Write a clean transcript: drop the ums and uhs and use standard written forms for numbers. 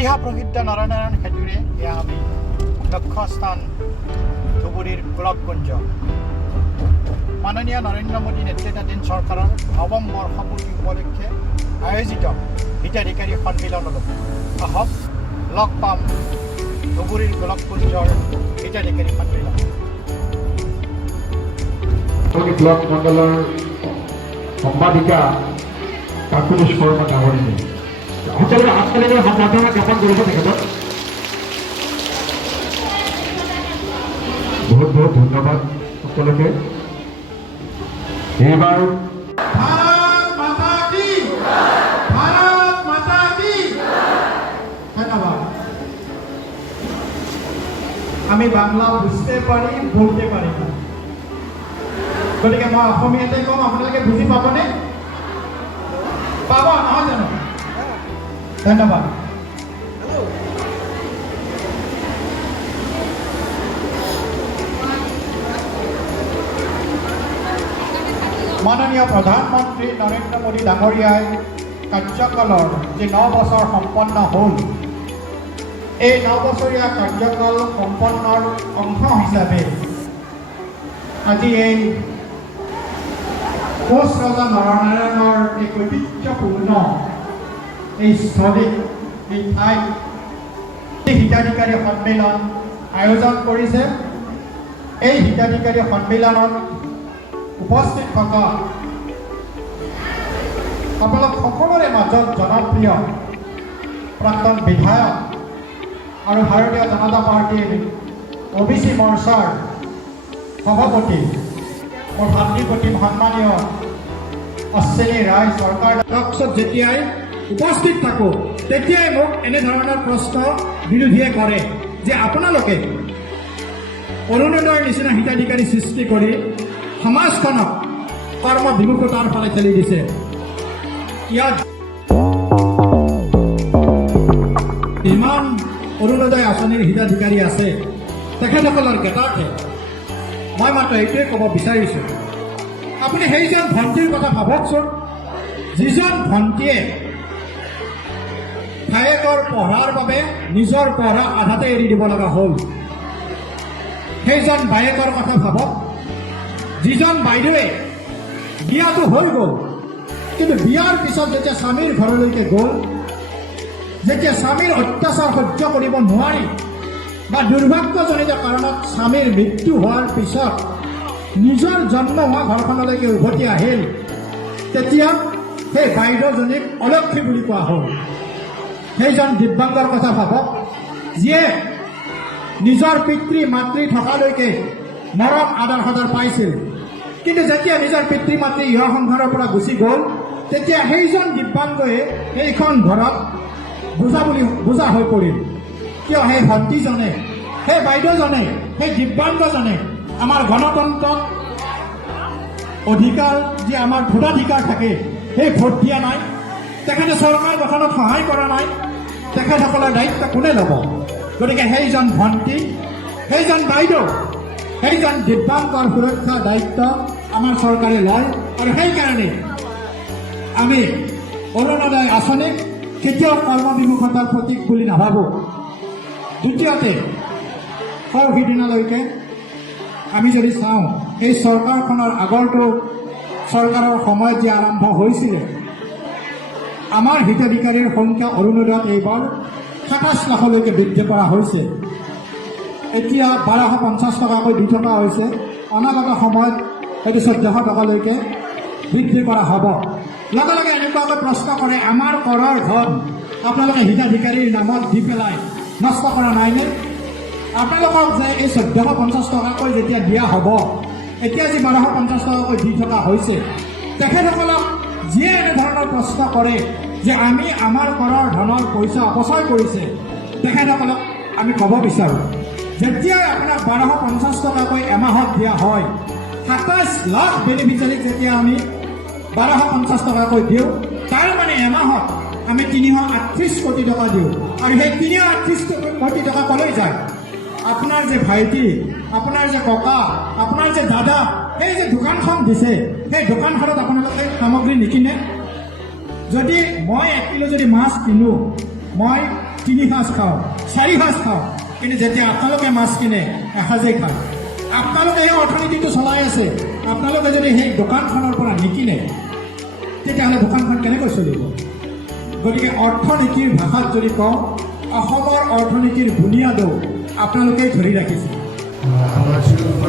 ইতিহাস প্ৰসিদ্ধ নৰনাৰায়ণ সেতুৰে এয়া আমি লক্ষ্যস্থান ধুবুৰীৰ গোলকগঞ্জ মাননীয় নৰেন্দ্ৰ মোদী নেতৃত্বাধীন চৰকাৰৰ নৱম বৰ্ষপূৰ্তি উপলক্ষে আয়োজিত হিতাধিকাৰী সন্মিলনলৈ আহক লগ পাম ধুবুৰীৰ গোলকগঞ্জৰ হিতাধিকাৰী সন্মিলন। ব্লক মণ্ডলৰ সম্পাদিকা কাকুলিশ শৰ্মা ডাঙৰীয়া সকলোৰে আগফালে সম্বৰ্ধনা জ্ঞাপন কৰিব তেখেতক। বহুত বহুত ধন্যবাদ সকলোকে। এইবাৰ আমি বাংলা বুঝতে পারি বলতে পারি না, গতিকে মই অসমীয়াতে কম, আপোনালোকে বুজি পাবনে? পাব নহয় জানো? ধন্যবাদ। মাননীয় প্ৰধানমন্ত্ৰী নৰেন্দ্ৰ মোদী ডাঙৰীয়াই কাৰ্যকালৰ যি 9 বছৰ সম্পন্ন হ'ল, এই 9 বছৰীয়া কাৰ্যকাল সম্পন্নৰ অংশ হিচাপে আজি এই কোচ ৰজা নৰনাৰায়ণৰ এক ঐতিহ্যপূৰ্ণ এই স্থলীত এই ঠাইত হিতাধিকাৰী সন্মিলন আয়োজন কৰিছে। এই হিতাধিকাৰী সন্মিলনত উপস্থিত থকা আপোনালোক সকলোৰে মাজত জনপ্ৰিয় প্ৰাক্তন বিধায়ক আৰু ভাৰতীয় জনতা পাৰ্টীৰ OBC মৰ্চাৰ সভাপতি মোৰ ভাতৃপ্ৰতি সন্মানীয় অশ্বিনী ৰায় চৰকাৰ তাৰপিছত যেতিয়াই উপস্থিত থাকোঁ তেতিয়াই মোক এনেধৰণৰ প্ৰশ্ন বিৰোধীয়ে কৰে যে আপোনালোকে অৰুণোদয়ৰ নিচিনা হিতাধিকাৰী সৃষ্টি কৰি সমাজখনক কৰ্ম বিমুখতাৰ ফালে ঠেলি দিছে। ইয়াত ইমান অৰুণোদয় আঁচনিৰ হিতাধিকাৰী আছে, তেখেতসকলৰ জ্ঞাতাৰ্থে মই মাত্ৰ এইটোৱে ক'ব বিচাৰিছোঁ, আপুনি সেইজন ভণ্টিৰ কথা ভাবকচোন, যিজন ভণ্টিয়ে ভায়েকৰ পঢ়াৰ বাবে নিজৰ পঢ়া আধাতে এৰি দিব লগা হ'ল। সেইজন বায়েকৰ কথা ভাবক, যিজন বাইদেৱে বিয়াটো হৈ গ'ল, কিন্তু বিয়াৰ পিছত যেতিয়া স্বামীৰ ঘৰলৈকে গ'ল, যেতিয়া স্বামীৰ অত্যাচাৰ সহ্য কৰিব নোৱাৰি বা দুৰ্ভাগ্যজনিত কাৰণত স্বামীৰ মৃত্যু হোৱাৰ পিছত নিজৰ জন্ম হোৱা ঘৰখনলৈকে উভতি আহিল, তেতিয়া সেই বাইদেউজনীক অলক্ষী বুলি কোৱা হ'ল। সেইজন দিব্যাংগৰ কথা ভাবক, যিয়ে নিজৰ পিতৃ মাতৃ থকালৈকে মৰম আদৰ সাদৰ পাইছিল, কিন্তু যেতিয়া নিজৰ পিতৃ মাতৃ ইহ সংসাৰৰ পৰা গুচি গ'ল, তেতিয়া সেইজন দিব্যাংগই সেইখন ঘৰত বুজা হৈ পৰিল। কিয়? সেই ভণ্টিজনে, সেই বাইদেউজনে, সেই দিব্যাংগজনে আমাৰ গণতন্ত্ৰত অধিকাৰ, যি আমাৰ ভোটাধিকাৰ থাকে, সেই ভোট দিয়া নাই, তেখেতে চৰকাৰ গঠনত সহায় কৰা নাই, তেখেতসকলৰ দায়িত্ব কোনে ল'ব? গতিকে সেইজন ভণ্টি, সেইজন বাইদেউ, সেইজন দিব্যাংগৰ সুৰক্ষাৰ দায়িত্ব আমাৰ চৰকাৰে লয়। আৰু সেইকাৰণে আমি অৰুণোদয় আঁচনিক কেতিয়াও কৰ্মবিমুখতাৰ প্ৰতীক বুলি নাভাবোঁ। দ্বিতীয়তে, সিদিনালৈকে আমি যদি চাওঁ, এই চৰকাৰখনৰ আগৰটো চৰকাৰৰ সময়ত যে আৰম্ভ হৈছিলে, আমাৰ হিতাধিকাৰীৰ সংখ্যা অৰুণোদয়ত এইবাৰ 27 লাখলৈকে বৃদ্ধি কৰা হৈছে। এতিয়া 1250 টকাকৈ দি থকা হৈছে, অনাগত সময়ত সেইটো 1400 টকালৈকে বৃদ্ধি কৰা হ'ব। লগে লগে এনেকুৱাকৈ প্ৰশ্ন কৰে, আমাৰ কৰৰ ধন আপোনালোকে হিতাধিকাৰীৰ নামত দি পেলাই নষ্ট কৰা নাইনে? আপোনালোকক যে এই 1450 টকাকৈ যেতিয়া দিয়া হ'ব, এতিয়া যি 1250 টকাকৈ দি থকা হৈছে, তেখেতসকলক যিয়ে এনেধৰণৰ প্ৰশ্ন কৰে যে আমি আমাৰ কৰৰ ধনৰ পইচা অপচয় কৰিছে, তেখেতসকলক আমি ক'ব বিচাৰোঁ, যেতিয়াই আপোনাক 1250 টকাকৈ এমাহত দিয়া হয়, 27 লাখ বেনিফিচিয়াৰীক যেতিয়া আমি 1250 টকাকৈ দিওঁ, তাৰ মানে এমাহত আমি 338 কোটি টকা দিওঁ। আৰু সেই 338 কোটি টকা ক'লৈ যায়? আপোনাৰ যে ভাইটি, আপোনাৰ যে ককা, আপোনাৰ যে দাদা, সেই যে দোকানখন দিছে, সেই দোকানখনত আপোনালোকে সামগ্ৰী নিকিনে? যদি মই 1 কিলো যদি মাছ কিনো, মই তিনি সাঁজ খাওঁ, চাৰি সাঁজ খাওঁ, কিন্তু যেতিয়া আপোনালোকে মাছ কিনে এসাঁজেই খায়। আপোনালোকে এই অৰ্থনীতিটো চলাই আছে, আপোনালোকে যদি সেই দোকানখনৰ পৰা নিকিনে তেতিয়াহ'লে দোকানখন কেনেকৈ চলিব? গতিকে অৰ্থনীতিৰ ভাষাত যদি কওঁ, অসমৰ অৰ্থনীতিৰ বুনিয়াদো আপোনালোকেই ধৰি ৰাখিছে। शुभ